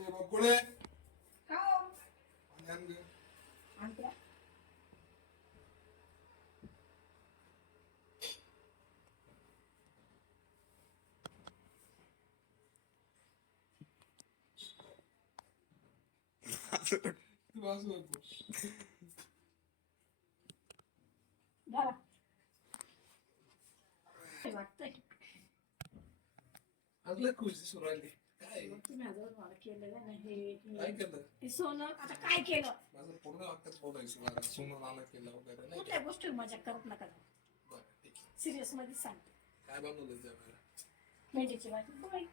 बकुळे का हो? वाटतंय. खुशी सुरू राहिली. काय? तुम्ही आजवर मला केलेलं नाही हे काय हे- केलं? हे सोनं आता काय केलं? माझं पूर्ण वाक्यात बोलायचं मला. सोनं नाणं केलं वगैरे नाही कुठल्या गोष्टी मजा करत नका बरं ठीक आहे. सिरियसमध्ये सांग काय बनवलं जेवायला? मेंढीची भाजी. बोल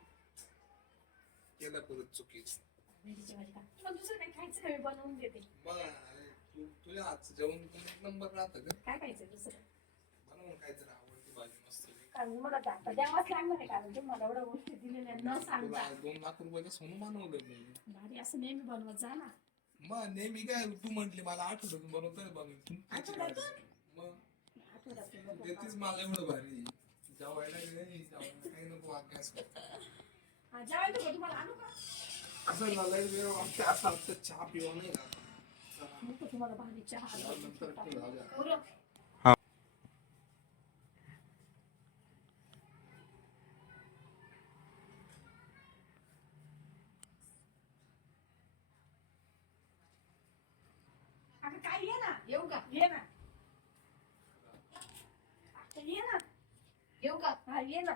केलं परत चुकीच. मेंढीची भाजी का? तुला दुसरं काही खायचं का मी बनवून देते? मग तू तुझ्या हातचं जेवण पण एक नंबर राहतं का? काय खायचं दुसरं? बनवून भाजी मस्त कारण मला ते आता द्यावाच लागणार आहे कारण तुम्हाला एवढ्या गोष्टी दिलेल्या न सांगता. दोन लाख रुपयाचं सोनं बनवलं मी. भारी असं नेहमी बनवत जा ना. मग नेहमी काय तू म्हंटली मला आठवतं बनवतोय आठवतं? भाजी. मग देतेच मला एवढं भारी. जेवायला नाही जेवायला काही नको वाक्यास हा, जेवायला का तुम्हाला आणू का? असं झालंय वेळ वाटतं असं वाटतं चहा पिवा नाही का. मग तुम्हाला भारी चहा? नंतर. बरं. अगं काय ये ना येऊ का? ये ना. ये ना. येऊ का? हा ये ना.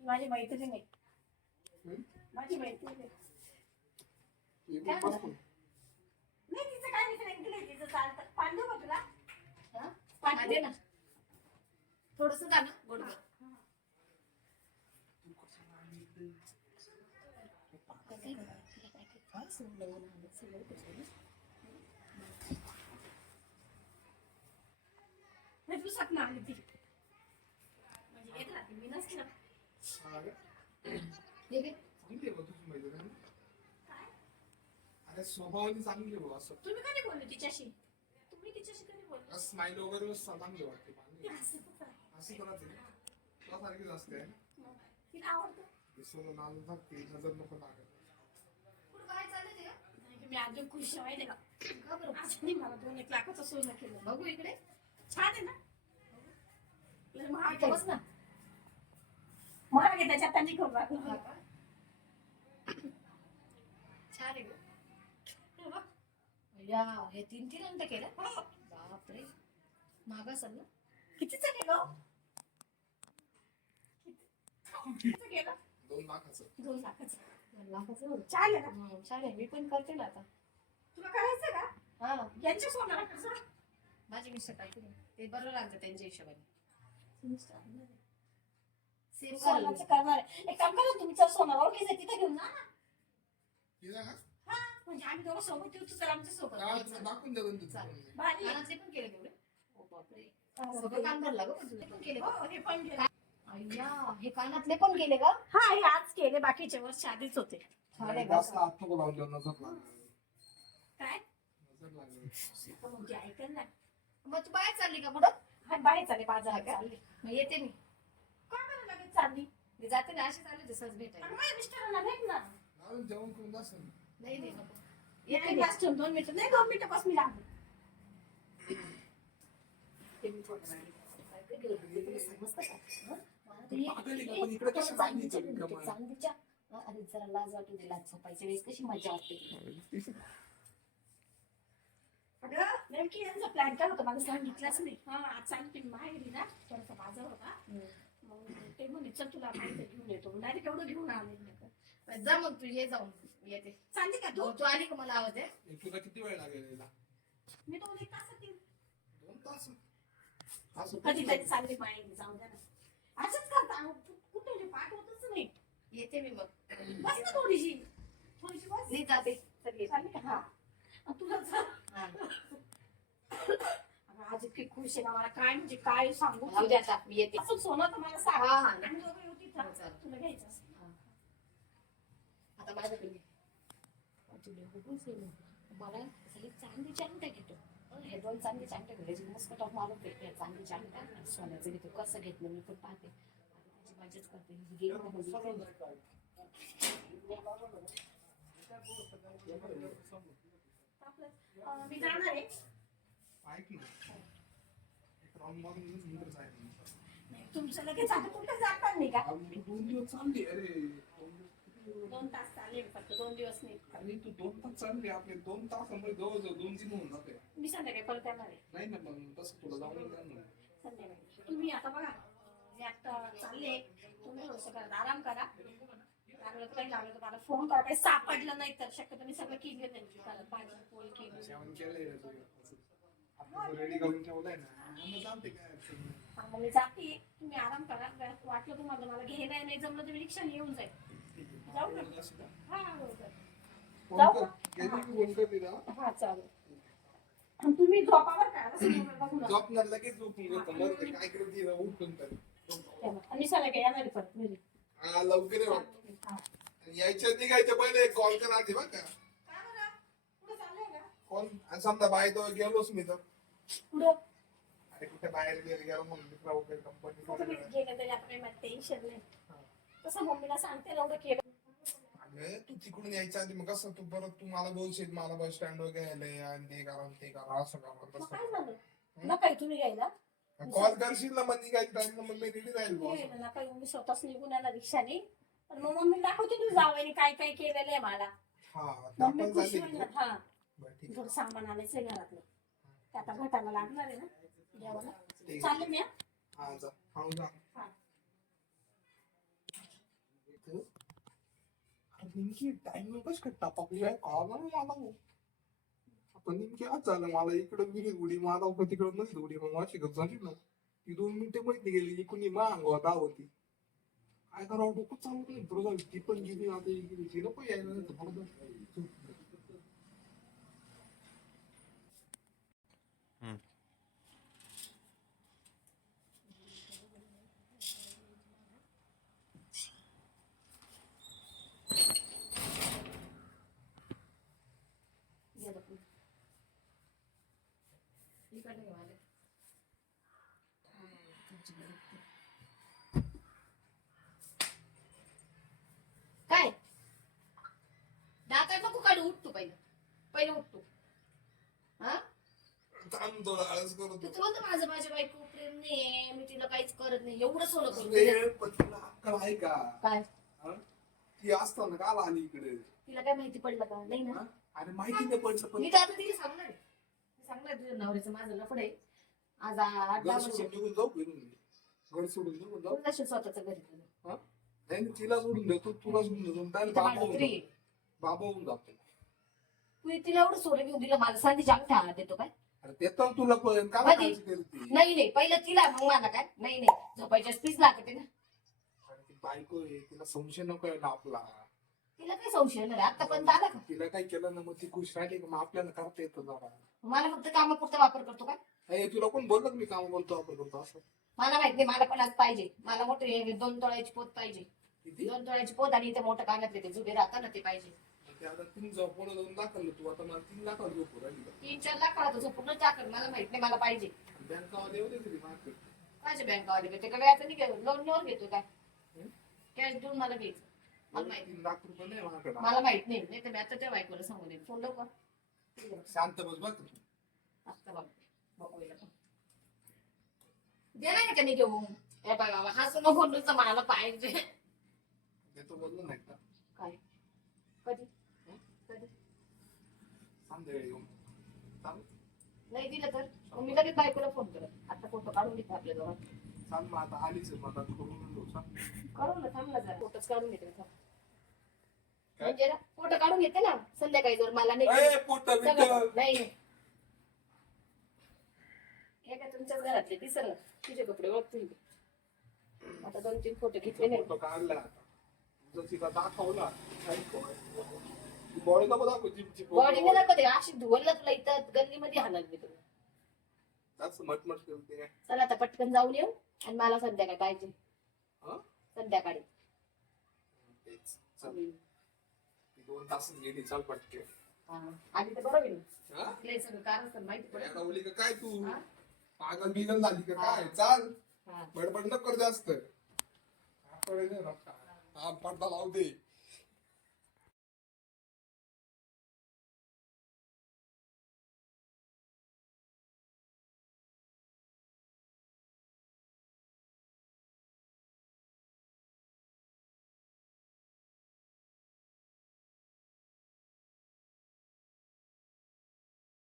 माझी मैत्रीण आहे. हम्म? माझी. नाही तिचं काय नाही तिचं चालतं. तुला? ना. थोडस का ना गोड सगळं आली ती म्हणजे राहते मी नसते. काय अरे स्वभावाने चांगली बा असं तुम्ही कधी बोलले तिच्याशी तुम्ही तिच्याशी कधी स्माईल वगैरे चांगली वाटते. असं आहे तुला सारखीच असते तिला आवडतं सोनं नाल नजर नको लागत कुठं बाहेर चालले ते का? नाही की मी अजून खुश आहे का बरं? अजूनही मला दोन एक लाखाचं सोनं केलं. बघू इकडे. छान आहे ना? लय महाग इथं आहे. बस ना. महाग आहे त्याच्यात त्यांनी करून हा राखलं का? छान आहे ग. हे बघ. या हे तीन तीन अंत केलं. बापरे. महाग असेल ना? कितीचं केलं कितीचं केलं दोन लाखाचं. दोन लाखाचं. लाखाचं ना. छान आहे मी पण करते ना आता. तुला करायचं का? हा. यांच्या सोनाला कसं माझी मिस्टर काय ते बरं लागतं त्यांच्या हिशोबाने. सेम सोनाचं करणार आहे. एक काम करा तुमचं सोनं ओळखीचं तिथे घेऊन जा ना. तिला का? हा. म्हणजे आम्ही दोघं सोबत येऊ तू आमच्यासोबत. दाखवून देऊ ना तिथं. चालेल. भारी आहे. कानातले पण केले तेवढे. ओ बापरे. सगळं गं तुझे पण केले. का? हो, हे पण केलं. अय्या हे कानातले पण केले का हा हे आज केले बाकीचे वर्ष आधीच होते. छान आहे जास्त का हात नको लावून देऊ, नजर लागेल. काय? नजर लागेल. म्हणजे ऐकल ना. मग तू बाहेर चालली का कुठं? हा बाहेर चालले बाजारात चालले. मग येते मी. काय बरं लगेच चालली? मी जाते ना अशी चालले होते सहज भेटायला माझ्या मिस्टरांना भेट ना. लावून जेवण करून जाशील ना. नाही नाही नको. येते येते मी. क्लास ठेवून दोन मिनिटं. नाही दोन मिनिटं बस मी लागले ते मी थोडं वेळ काय काय केलं? तुला समजतं का? हं? इकडे चांदीच्या चांदीची भिंतीत, कमाल? चांदीच्या हं, अरे जरा लाज वाटू दे लाज झोपायच्या वेळेस कशी मजा वाटते. अगं नेमकी यांचा प्लॅन काय होता? मला सांगितलंच नाही. हा आज चालली मी माहेरी ना थोडासा बाजार होता. मग ते म्हणे चल तुला माहिती घेऊन येतो. डायरेक्ट एवढं घेऊन आले नाही का. जा मग तू ये जाऊन येते. चालली का तू? तू तू आली का मला आवाज आहे? हे तुला किती वेळ लागेल यायला? मी दोन एक तासात येईन. दोन तास? असं कधीतरी चालली माहेरी जाऊ द्या ना. असंच करता. कुठे म्हणजे पाठ होतच नाही. येते मी मग. बस ना थोडीशी. थोडीशी बस. नाही जाते. का हा. तुला हा. आज इतकी खुश आहे ना मला. काय म्हणजे काय सांगू आता. मी येते. असं सोनं तर मला सांग. हा. आम्ही दोघं येऊ तिथं. चालेल. तुला घ्यायचं असेल. आता माझ्याकडे ये. तुला बघून सेम. मला सगळे चांदीच्या अंगठ्या घेतो. हं, दोन चांदीच्या अंगठ्या घेतो मस्त टॉप मारून भेटते चांदीच्या अंगठ्या सोन्याचं घेतो कसं घेतलं मी पण पाहते. मजाच करते. गेली मी जाणार आहे. ऐक ना. मारून नंतर जायचं. तुमचं लगेच आता कुठे जाणार नाही का? दोन दिवस चालले. अरे. दोन तास चालेल फक्त दोन दिवस नाही. अरे तू दोन तास चालले आपले दोन तासामध्ये जवळजवळ दोन तीन होऊन जाते. मी संध्याकाळी परत येणार आहे. नाही ना मग तसं तुला जाऊन. संध्याकाळी. तुम्ही आता बघा आता चालले तुम्ही थोडंसं करा आराम करा. लागलं तर काही लागलं तर मला फोन करा. काही सापडलं नाही तर शक्यतो मी सगळं केलं त्यांची करत भाजी पोळी केली. जेवण केलंय रे तुझं. आपण रेडी करून ठेवलंय ना. मग जाते काय अडचण नाही. हा, मग मी जाते. तुम्ही आराम करा. वाटलं तुम्हाला मला घ्यायला नाही जमलं तर मी रिक्षाने येऊन जाईल. जाऊ ना. जाशील का? हा जाऊ. का? की. हा चालेल आणि तुम्ही झोपावर काय असं मोबाईल बघू नका. झोपणार लगेच झोपून मग ते काय करते उठून तर तेव्हा. आणि मी संध्याकाळी येणार आहे परत घरी. हा लवकर ये. हा. यायच्या निघायच्या पहिले कॉल कर आधी बघ का काय बरं? कुठं चाललंय का? कोण आणि समजा बाहेर तर गेलोच मी तर? अरे कुठे बाहेर गेले गेलो म्हणून दुसरा वगैरे कुठं मी कंपनी तरी टेन्शन नाही तसं मम्मीला सांगते एवढं केलं अरे तू तिकडून यायच्या आधी मग कसं तू परत तू मला बोलशील मला बस स्टँड वर गेले आणि ते करा ते करा असं करा मग तसं काय झालं? नका तुम्ही घ्यायला कॉल करशील ना मग निघायच्या टाइम मग मी रेडी राहील. घ्यायला नका मी स्वतःच निघून येणार रिक्षाने. पण मग मम्मी दाखवते तू जावायने काय काय केलेलं आहे मला. हा ते मम्मी आपण खुश होईल ना. हा. बरं, ठीक आहे. थोडं सामान आणायचं आहे घरातलं. ते आता घटाला लागणार आहे ना? जेवायला? ठीक आहे. चालेल मी हा? हा जा. हा जा. हा. नेमकी टायमिंग कशी काय टापाकली आहे ना मला. पण आपण नेमकी आज झालं. मला इकडं विहिरीत उडी मारा होता तिकडं नसली उडी. मग अशी गत झाली ना. ती दोन मिनिटं माहिती गेली कुणी मा अंगावर धाव होती काय करावं? डोकं चालू नाही. बरं ती पण गेली. आता गेली. तिला पण यायला नाही तर बरं झालं. गेलं पण. इकडनं घेऊन आले. काय? दातात नको काढू उठतो पहिलं. पहिलं उठतो हा? थांब थोडं आळस करत तू होतो. बोलतो माझं माझ्या बायको प्रेम नाहीये मी तिला काहीच करत नाही एवढं सोनं करतो अरे, पण तुला अक्कल आहे का? काय? हा? ती असताना का आली इकडे. तिला काय माहिती पडलं का? नाही ना? अरे माहिती नाही पडलं पण मी तर आता तिला सांगणार आहे. तुझ्या नवऱ्याचं माझं लफड आहे. आज आठ घर दहा वर्ष सोडून निघून जाऊ फिरून घर सोडून निघून जाऊ. कोण नसेल स्वतःचं घरी तुझं. नाही नाही, तिला सोडून देतो तुला सोडून देतो. डायरेक्ट इथं बाबा माझी होऊन स्त्री जातो. आहे. बाबा होऊन जातो. तू तिला एवढं सोनं घेऊन दिलं मला अंगठा हात देतो काय? अरे ते तर तुला कधी? काळजी करते नाही नाही. पहिलं तिला मग मला काय? नाही नाही. झोपायच्या पीस लागते ना. अरे ती बायको आहे तिला संशय नको आहे ना आपला. तिला काय संशय आहे? आतापर्यंत आला का? तिला काय केलं ना मग ती खुश राहिली का? मग आपल्याला करता येतं जरा. मला फक्त कामापुरता वापर करतो काय अरे तुला कोण बोललं का मी काम बोलतो आपण करतो असं? मला माहीत नाही मला पण आज पाहिजे. मला मोठे हे दोन तोळ्याची पोत पाहिजे. किती? दोन तोळ्याची पोत आणि इथे मोठं कानातले ते जुबे राहतात ना ते पाहिजे. ते आता तीन झोपून दोन दाखवलं तू. आता मला तीन लाखाला झोपू राहिली. तीन चार लाख काढतो झोपून टाकल मला माहीत नाही मला पाहिजे. बँकावर येऊ दे तरी मार्केट. माझ्या बँकावाले घेते का व्याज नाही लोन लोन घेतो काय? कॅश देऊन मला घ्यायचं. तीन लाख रुपये नाही माझ्याकडे. मला माहीत नाही. नाही तर मी आता त्या बायकोला सांगून देईन. फोन लावू का? शांत बस बघ. आता बघ. बघूया. देणार का नाही घेऊन. हे बघा बाबा हसू नको नुसतं मला पाहिजे. देतो बोललो नाही का? काय? कधी? कधी? संध्याकाळी येऊन. चाल नाही दिलं तर? मग मी लगेच बायकोला फोन करत. आता फोटो काढून घेतो आपल्या जवळ चाल मग आता आलीच आहे मला करून करू ना थांब ना जरा. फोटोच काढून घेते. ना थांब. म्हणजे ना फोटो काढून घेते ना संध्याकाळी जर मला नाही सगळं-. हे काय तुमच्याच घरातले दिसल? ना तुझे कपडे ओळखतील आता दोन तीन फोटो घेतले नाही. फोटो काढला आता. तुझं तिला दाखवला. बॉडी नको दाखव जिमची दाखवते अशी धुवलं तुला इथं गल्लीमध्ये हाणल मी तुला. जास्त मटमट चला आता पटकन जाऊन येऊ आणि मला संध्याकाळी पाहिजे. हं? संध्याकाळी. तेच. चल. ती दोन तासच गेली चाल पटके. आधी तर हा? सगळं कारण माहिती पडेल का काय तू हा? पागल बिगल झाली का काय. चाल हा. बडबड न कर जास्त हा पडदा लावू दे